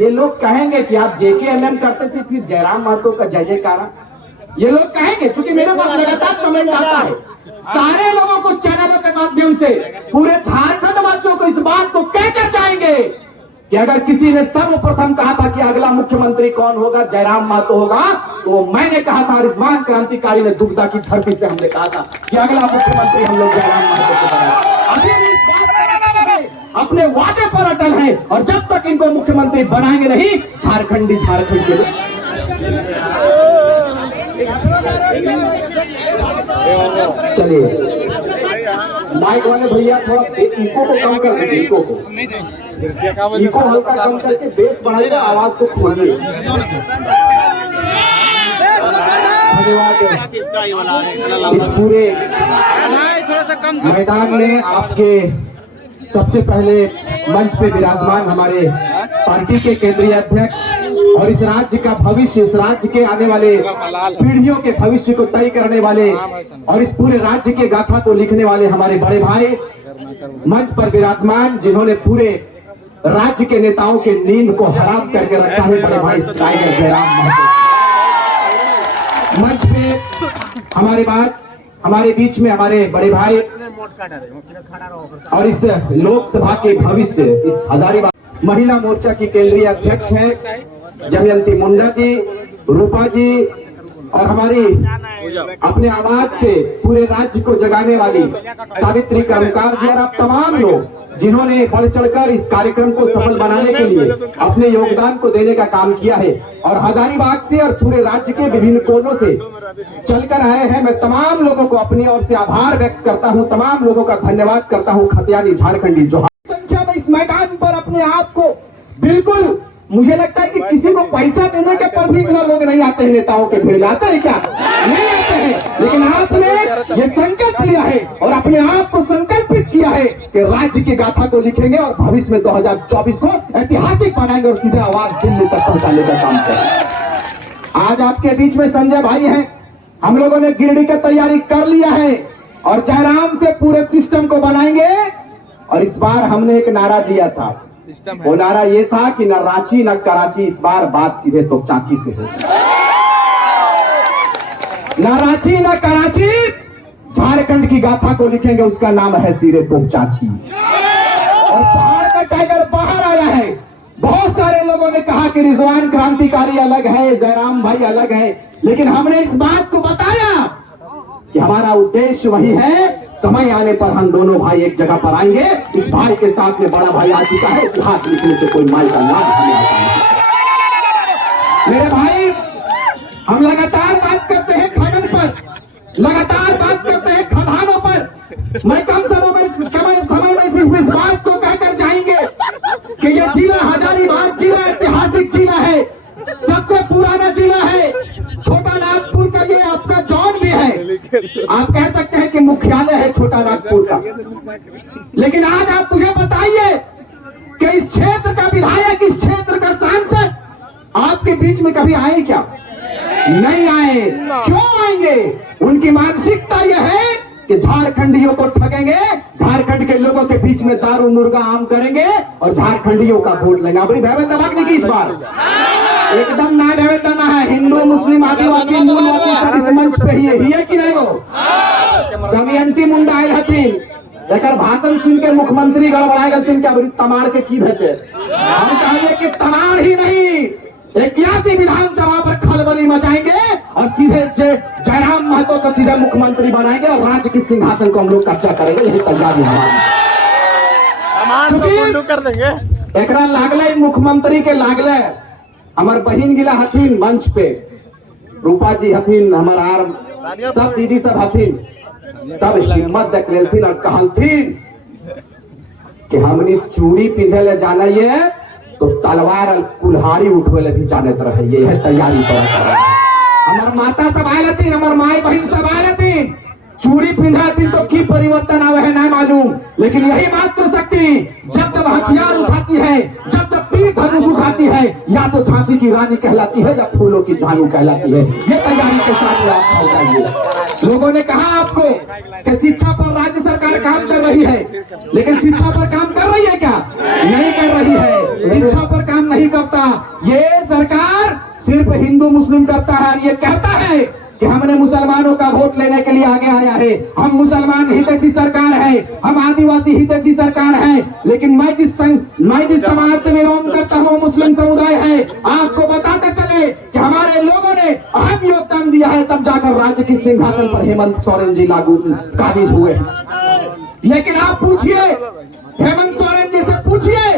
ये लोग कहेंगे कि आप JKMM करते थे फिर जयराम महतो का जय जयकारा, ये लोग कहेंगे, क्योंकि मेरे पास लगातार कमेंट आता है सारे लोगों को चैनलों के माध्यम से, पूरे झारखंड वासियों को इस बात को कहकर जाएंगे कि अगर किसी ने सर्वप्रथम कहा था कि अगला मुख्यमंत्री कौन होगा, जयराम महतो होगा, तो मैंने कहा था, रिजवान क्रांतिकारी ने दुग्धा की धरती से हमने कहा था कि अगला मुख्यमंत्री हम लोग जयराम महतो को बनाएंगे। अभी भी इस बात अपने वादे पर अटल है, और जब तक इनको मुख्यमंत्री बनाएंगे नहीं, झारखंडी झारखंड के लोग। चलिए माइक वाले भैया थोड़ा इको को कम कर दीजिए, इको हल्का कम करके बेस बढ़ाइए, आवाज को खोलिए। धन्यवाद। इस पूरे मैदान में आपके सबसे पहले मंच पे विराजमान हमारे पार्टी के केंद्रीय अध्यक्ष और इस राज्य का भविष्य, इस राज्य के आने वाले पीढ़ियों के भविष्य को तय करने वाले और इस पूरे राज्य के गाथा को लिखने वाले हमारे बड़े भाई मंच पर विराजमान, जिन्होंने पूरे राज्य के नेताओं के नींद को हराम करके रखा है, बड़े भाई टाइगर जयराम महतो। मंच पे हमारे बीच में हमारे बड़े भाई और इस लोकसभा के भविष्य, इस हजारीबाग महिला मोर्चा की केंद्रीय अध्यक्ष हैं दमयंती मुंडा जी, रूपा जी, और हमारी अपने आवाज से पूरे राज्य को जगाने वाली सावित्री कर्मकार जी, और आप तमाम लोग जिन्होंने बढ़ चढ़कर इस कार्यक्रम को सफल बनाने के लिए अपने योगदान को देने का काम किया है, और हजारीबाग से और पूरे राज्य के विभिन्न कोनों से चलकर आए हैं। मैं तमाम लोगों को अपनी ओर से आभार व्यक्त करता हूं, तमाम लोगों का धन्यवाद करता हूं। खतियानी झारखंडी जो संख्या में इस मैदान पर अपने आप को, बिल्कुल मुझे लगता है कि किसी को पैसा देने के पर भी इतना लोग नहीं आते हैं नेताओं के भीड़ में, आते हैं क्या? नहीं आते हैं। लेकिन आपने ये संकल्प लिया है और अपने आप को संकल्पित किया है कि राज्य की गाथा को लिखेंगे और भविष्य में 2024 को ऐतिहासिक बनाएंगे और सीधे आवाज दिल्ली तक पहुंचाने का काम करेंगे। आज आपके बीच में संजय भाई हैं, हम लोगों ने गिरडी की तैयारी कर लिया है और जयराम से पूरे सिस्टम को बनाएंगे। और इस बार हमने एक नारा दिया था, वो नारा ये था कि न रांची न कराची, इस बार बात सीधे तो चाची से हो। न रांची न कराची, झारखंड की गाथा को लिखेंगे, उसका नाम है सीधे तो चाची। और पहाड़ का टाइगर बाहर आया है। बहुत सारे लोगों ने कहा कि रिजवान क्रांतिकारी अलग है, जयराम भाई अलग है, लेकिन हमने इस बात को बताया कि हमारा उद्देश्य वही है। समय आने पर हम दोनों भाई एक जगह पर आएंगे। इस भाई के साथ में बड़ा भाई आ चुका है, इतिहास लिखने से कोई माई का लाभ नहीं आता है। मेरे भाई, हम लगातार बात करते हैं खनन पर, लगातार बात करते हैं खदानों पर। मैं कम समय में सिर्फ इस बात को कहकर जाएंगे कि ये जिला हजारीबाग जिला ऐतिहासिक जिला है, सबसे पुराना जिला है। छोटा नागपुर का ये आपका जॉन भी है, आप कह सकते हैं कि मुख्यालय है छोटा नागपुर का। लेकिन आज आप मुझे बताइए कि इस क्षेत्र का विधायक, इस क्षेत्र का सांसद आपके बीच में कभी आए क्या? नहीं आए। क्यों आएंगे? उनकी मानसिकता यह है कि झारखंडियों को ठगेंगे, झारखंड के लोगों के बीच में दारू मुर्गा आम करेंगे और झारखंडियों का वोट लेंगे। अपनी भयभीता भागने की इस बार एकदम ना भयभीता ना है। हिंदू मुस्लिम आदिवासी मूलवासी सब इस मंच पे ही है कि नहीं? हो दमयंती मुंडा आयल हथिन, लेकर भाषण सुन के मुख्यमंत्री गड़बड़ाए गए, क्या तमाड़ के की भेजे। हम चाहिए कि तमाड़ ही नहीं, 81 विधानसभा पर खलबली मचाएंगे और सीधे जयराम महतो को सीधे मुख्यमंत्री बनाएंगे और राज्य की सिंहासन को हम लोग कब्जा करेंगे। यही तैयारी हमारी कर देंगे। एक लागले मुख्यमंत्री के लागले हमार बहन गिला हथिन मंच पे, रूपा जी हथिन, हमारा सब दीदी सब हथिन, सब हिम्मत देखलेथिन और कहलथिन कि हमने चूड़ी पिंधे ले जाना ये तो तलवार और कुल्हाड़ी उठवे ले भी जानत रहे। ये है तैयारी पर हमार माता सब आए थी, हमार माई बहन सब आए थी, चूड़ी पिंधा थी तो की परिवर्तन आवे है ना मालूम। लेकिन यही मात्र शक्ति जब जब हथियार उठाती है, जब जब तीर धनुष उठाती है, या तो झांसी की रानी कहलाती है या फूलों की झानू कहलाती है। ये तैयारी के साथ आप जाइए। लोगों ने कहा आपको कि शिक्षा पर राज्य सरकार काम कर रही है, लेकिन शिक्षा पर काम कर रही है क्या? नहीं कर रही है। शिक्षा पर काम नहीं करता। ये सरकार सिर्फ हिंदू मुस्लिम करता है और ये कहता है कि हमने मुसलमानों का वोट लेने के लिए आगे आया है, हम मुसलमान हितैषी सरकार है, हम आदिवासी हितैषी सरकार है। लेकिन मैं जिस समाज से बिलोंग करता हूँ, मुस्लिम समुदाय है, आपको बताते चले कि हमारे लोगों ने अहम योगदान दिया है, तब जाकर राज्य की सिंहासन पर हेमंत सोरेन जी काबिज हुए। लेकिन आप पूछिए हेमंत सोरेन जी से, पूछिए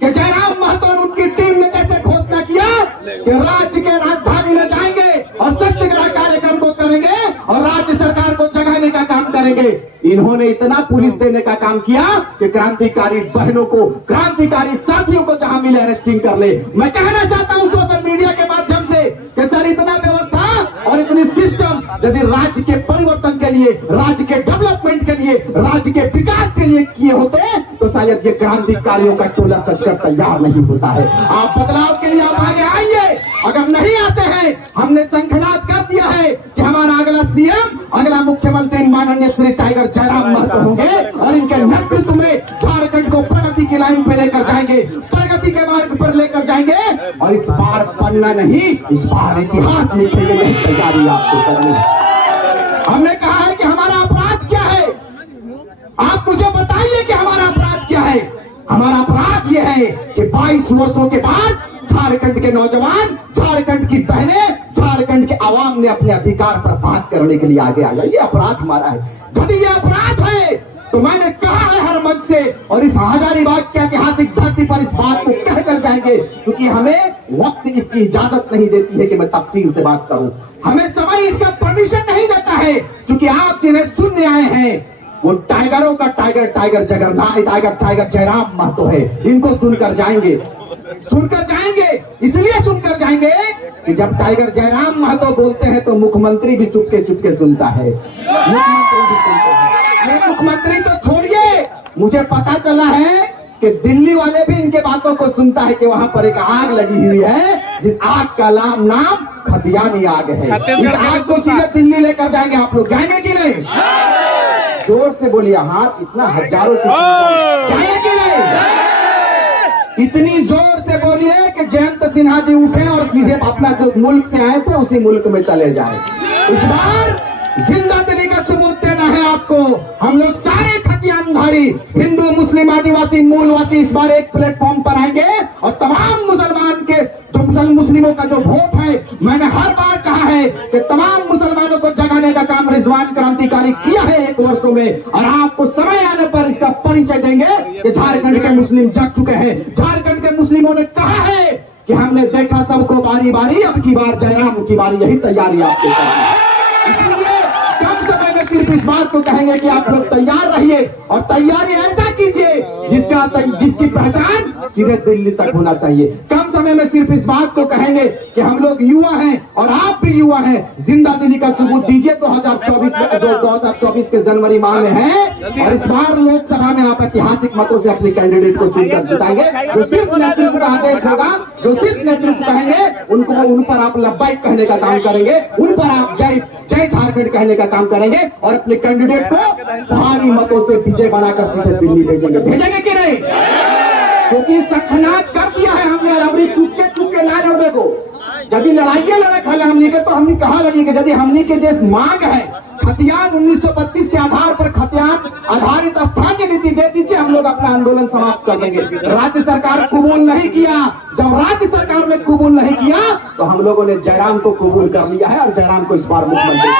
कि जयराम महतो और उनकी टीम ने कैसे घोषणा किया कि राज्य के राजधानी में जाएंगे और सत्याग्रह कार्यक्रम को करेंगे और राज्य सरकार को जगाने का काम करेंगे। इन्होंने इतना पुलिस देने का काम किया कि क्रांतिकारी बहनों को, क्रांतिकारी साथियों को जहां मिले अरेस्टिंग कर ले। मैं कहना चाहता हूं सोशल मीडिया के माध्यम से कि सर इतना व्यवस्था और इतनी सिस्टम यदि राज्य के परिवर्तन के लिए, राज्य के डेवलपमेंट के लिए, राज्य के विकास के लिए किए होते तो शायद ये क्रांतिकारियों का टोला सचकर तैयार नहीं होता है। आप बदलाव के लिए आप आगे आइए। अगर नहीं आते हैं, हमने संखनाद कर दिया है कि हमारा अगला सीएम, अगला मुख्यमंत्री माननीय श्री टाइगर जयराम महतो होंगे और इनके नेतृत्व में झारखंड को प्रगति की लाइन पे लेकर जाएंगे, प्रगति के मार्ग पर लेकर जाएंगे। और इस बार पन्ना नहीं, इस बार इतिहास लिखेंगे। यही तैयारी आपको करनी है। हमने कहा है कि हमारा अपराध क्या है, आप मुझे बताइए कि हमारा अपराध क्या है। हमारा अपराध यह है कि 22 वर्षों के बाद झारखंड के नौजवान, झारखंड की बहनें, झारखंड के आवाम ने अपने अधिकार पर बात करने के लिए आगे आया। ये अपराध हमारा है। यदि ये अपराध है तो मैंने कहा है हर मंच से, और इस हजारीबाग की ऐतिहासिक धरती पर इस बात को कहकर जाएंगे, क्योंकि हमें वक्त इसकी इजाजत नहीं देती है कि मैं तफसील से बात करूं। हमें समय इसका परमिशन नहीं देता है, क्योंकि आप जिन्हें सुनने आए हैं वो टाइगरों का टाइगर जयराम महतो है। इनको सुनकर जाएंगे, इसलिए सुनकर जाएंगे कि जब टाइगर जयराम महतो बोलते हैं तो मुख्यमंत्री भी चुपके चुपके सुनता है। मुख्यमंत्री भी सुनता है। ये मुख्यमंत्री तो छोड़िए, मुझे पता चला है कि दिल्ली वाले भी इनके बातों को सुनता है कि वहां पर एक आग लगी हुई है, जिस आग का नाम खतियानी आग है। इस आग को सीधे दिल्ली लेकर जाएंगे। आप लोग जाएंगे कि नहीं? जोर से बोलिए। हाँ, इतना हजारों जाएंगे कि नहीं? इतनी जोर से बोलिए कि जयंत सिन्हा जी उठे और सीधे अपना जो मुल्क से आए थे उसी मुल्क में चले जाए। इस बार जिंदा दिली का सबूत देना है आपको। हम लोग सारे खतियानधारी, हिंदू, मुस्लिम, आदिवासी, मूलवासी इस बार एक प्लेटफॉर्म पर आएंगे और तमाम मुस्लिमों का जो वोट है, मैंने हर बार कहा है कि तमाम मुसलमानों को जगाने का काम रिजवान क्रांतिकारी किया है 1 वर्षों में, और आपको समय आने पर इसका परिचय देंगे कि झारखंड के मुस्लिम जग चुके हैं। झारखंड के मुस्लिमों ने कहा है कि हमने देखा सबको बारी बारी, अब की बार जयराम की बारी। यही तैयारी आपको करनी है। इसलिए कम समय में सिर्फ इस बात को कहेंगे कि आप लोग तैयार रहिए, और तैयारी ऐसा कीजिए जिसकी पहचान सीधे दिल्ली तक होना चाहिए। कम समय में सिर्फ इस बात को कहेंगे कि हम लोग युवा हैं और आप भी युवा हैं, जिंदा दिली का सबूत दीजिए। 2024 के जनवरी माह में है, और इस बार लोकसभा में आप ऐतिहासिक मतों से अपने कैंडिडेट को चुनकर जिताएंगे। जो सिर्फ नेतृत्व का आदेश होगा, जो सिर्फ नेतृत्व कहेंगे उन पर आप लब्बाइक कहने का काम करेंगे, उन पर आप जय झारखंड कहने का काम करेंगे, और अपने कैंडिडेट को भारी मतों से विजय बनाकर सीधे दिल्ली भेजेंगे कि नहीं? क्योंकि संखनाद कर दिया है हमने, और हमने चुपके ना लड़ने को। यदि लड़ाइया लड़े खाले हमने के, तो हमने कहा लड़ी कि यदि हमने के जो मांग है खतियान 1932 के आधार पर खतियान आधारित स्थानीय नीति दे दीजिए, हम लोग अपना आंदोलन समाप्त कर देंगे। राज्य सरकार कबूल नहीं किया। जब राज्य सरकार ने कबूल नहीं किया तो हम लोगों ने जयराम को कबूल कर लिया है, और जयराम को इस बार मुख्यमंत्री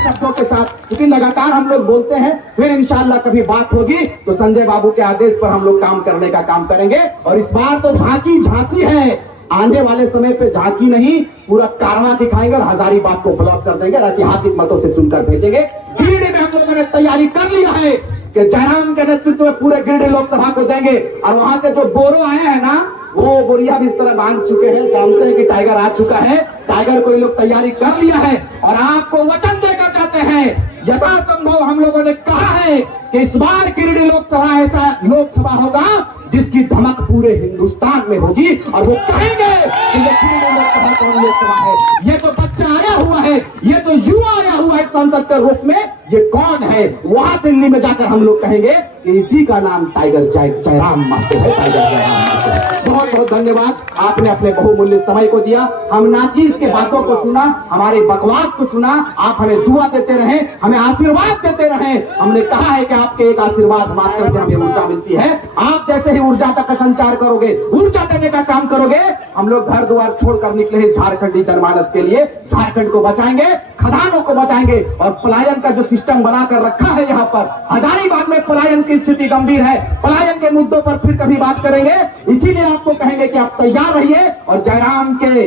शब्दों के साथ, क्योंकि लगातार हम लोग बोलते हैं, फिर इंशाल्लाह कभी बात होगी तो संजय बाबू के आदेश पर हम लोग काम करने का काम करेंगे। और इस बार तो झांसी है, आने वाले समय पे झांकी नहीं, पूरा कारवां दिखाएंगे और हजारीबाग को ब्लॉक कर देंगे, ऐतिहासिक मतों से चुनकर भेजेंगे। गिरिडीह में हम लोगों ने तैयारी कर लिया है कि जयराम के नेतृत्व में पूरे गिरिडीह लोकसभा को देंगे, और वहां से जो बोरो आए हैं ना, वो बोरिया भी इस तरह बांध चुके हैं, जानते हैं कि टाइगर आ चुका है। टाइगर को ये लोग तैयारी कर लिया है, और आपको वचन देकर जाते हैं, यथासंभव हम लोगों ने कहा है कि इस बार गिरिडीह लोकसभा ऐसा लोकसभा होगा जिसकी धमक पूरे हिंदुस्तान में होगी, और वो कहेंगे कि ये गिरिडीह लोकसभा कौन लोकसभा है। ये तो बच्चा आया हुआ है, ये तो युवा आया हुआ है संसद के रूप में ये कौन है, वहां दिल्ली में जाकर हम लोग कहेंगे कि इसी का नाम टाइगर जयराम महतो है, टाइगर जयराम महतो। बहुत बहुत धन्यवाद, आपने अपने बहुमूल्य समय को दिया, हम नाचीज के बातों को सुना, हमारी बकवास को सुना, आप हमें दुआ देते रहे, हमें आशीर्वाद देते रहे। हमने कहा है कि आपके एक आशीर्वाद मात्र से हमें ऊर्जा मिलती है। आप जैसे ही ऊर्जा का संचार करोगे, ऊर्जा देने का काम करोगे, हम लोग घर द्वार छोड़कर निकले हैं झारखंडी जनमानस के लिए। झारखंड को बचाएंगे, खदानों को बचाएंगे, और पलायन का जो सिस्टम बनाकर रखा है यहाँ पर, हजारीबाग में पलायन की स्थिति गंभीर है। पलायन के मुद्दों पर फिर कभी बात करेंगे, इसीलिए आपको कहेंगे कि आप तैयार रहिए और जयराम के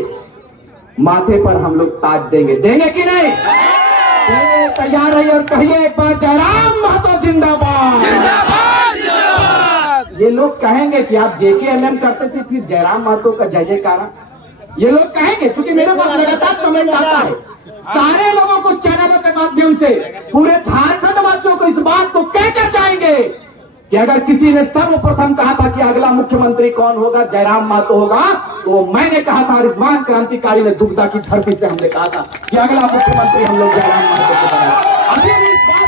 माथे पर हम लोग ताज देंगे। देंगे कि नहीं? देंगे। तैयार रहिए और कहिए एक बार, जयराम महतो जिंदाबाद। ये लोग कहेंगे कि आप जेकेएमएम करते थे, फिर जयराम महतो का जय जयकारा, ये लोग कहेंगे, क्योंकि मेरे पास लगातार कमेंट आता है। सारे लोगों को चैनलों के माध्यम से, पूरे झारखंड वासियों को इस बात को कहकर जाएंगे कि अगर किसी ने सर्वप्रथम कहा था कि अगला मुख्यमंत्री कौन होगा, जयराम महतो होगा, तो मैंने कहा था, रिजवान क्रांतिकारी ने दुग्धा की धरती से हमने कहा था कि अगला मुख्यमंत्री हम लोग जयराम महतो को बनाएंगे। अभी भी इस बात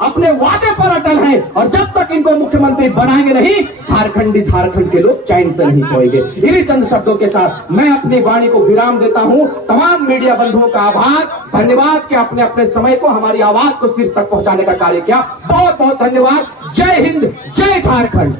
अपने वादे पर अटल हैं, और जब तक इनको मुख्यमंत्री बनाएंगे नहीं, झारखंड के लोग चैन से नहीं सोएंगे। इन्हीं चंद शब्दों के साथ मैं अपनी वाणी को विराम देता हूं। तमाम मीडिया बंधुओं का आभार, धन्यवाद कि अपने अपने समय को, हमारी आवाज को सिर तक पहुंचाने का कार्य किया। बहुत बहुत धन्यवाद। जय हिंद, जय झारखंड।